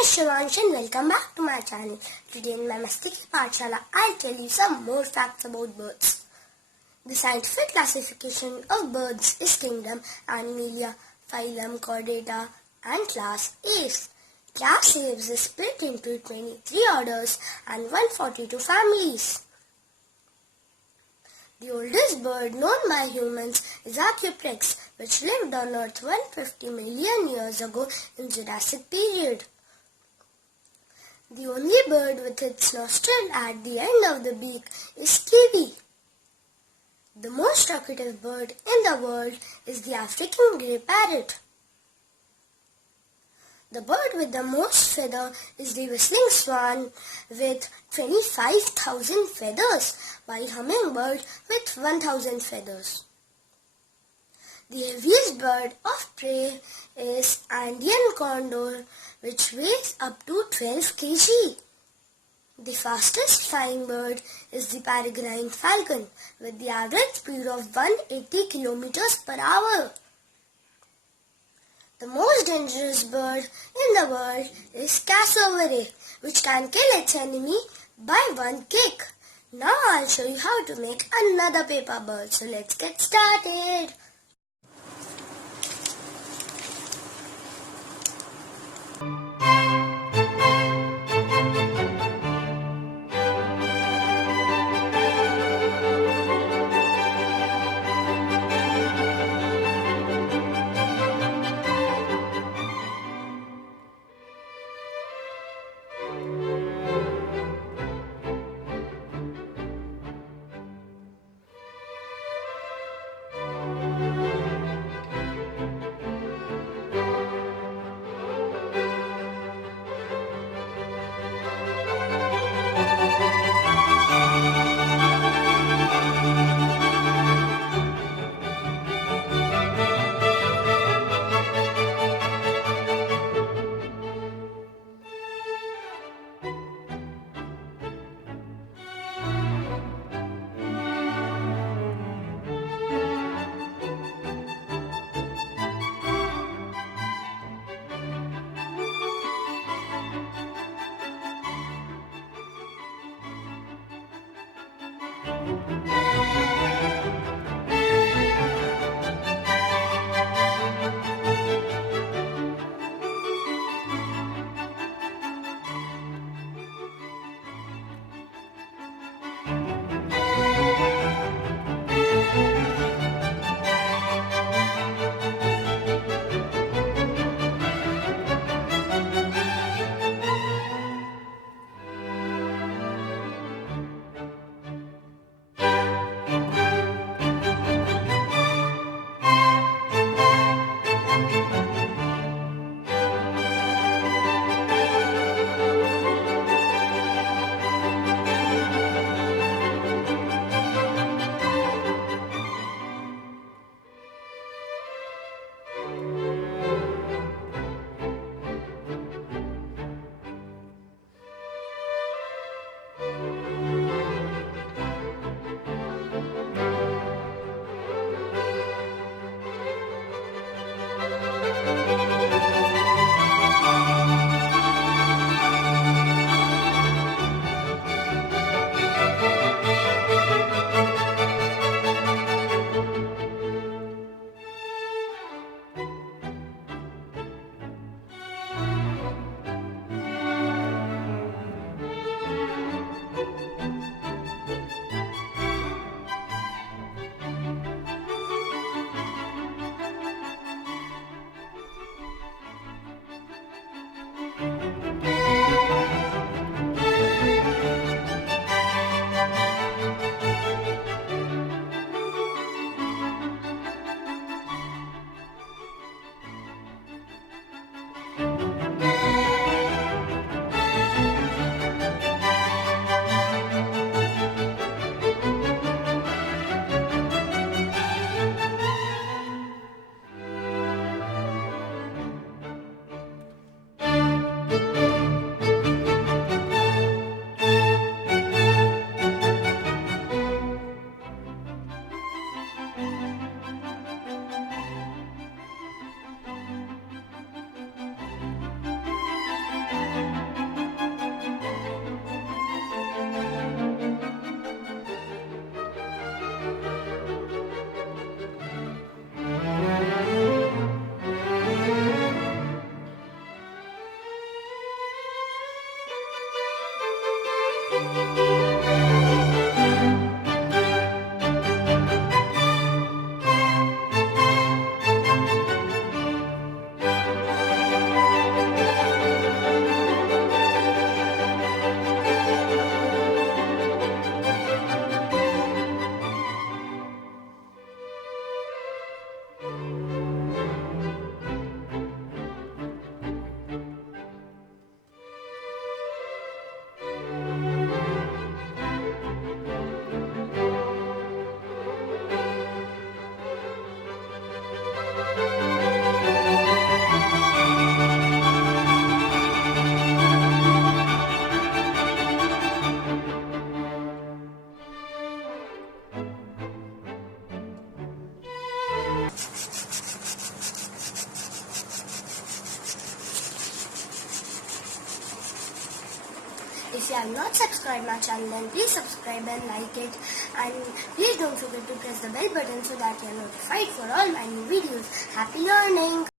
is Shivansh and welcome back to my channel. Today in my Masti Pathshala, I'll tell you some more facts about birds. The scientific classification of birds is kingdom, Animalia, phylum, chordata and class Aves. Class Aves is split into 23 orders and 142 families. The oldest bird known by humans is Archaeopteryx, which lived on Earth 150 million years ago in Jurassic period. The only bird with its nostril at the end of the beak is kiwi. The most talkative bird in the world is the African grey parrot. The bird with the most feather is the whistling swan with 25,000 feathers, while hummingbird with 1,000 feathers. The heaviest bird of prey is Andean condor, which weighs up to 12 kg. The fastest flying bird is the peregrine falcon, with the average speed of 180 km per hour. The most dangerous bird in the world is cassowary, which can kill its enemy by one kick. Now I'll show you how to make another paper bird. So let's get started. If you have not subscribed my channel, then please subscribe and like it, and please don't forget to press the bell button so that you are notified for all my new videos. Happy learning!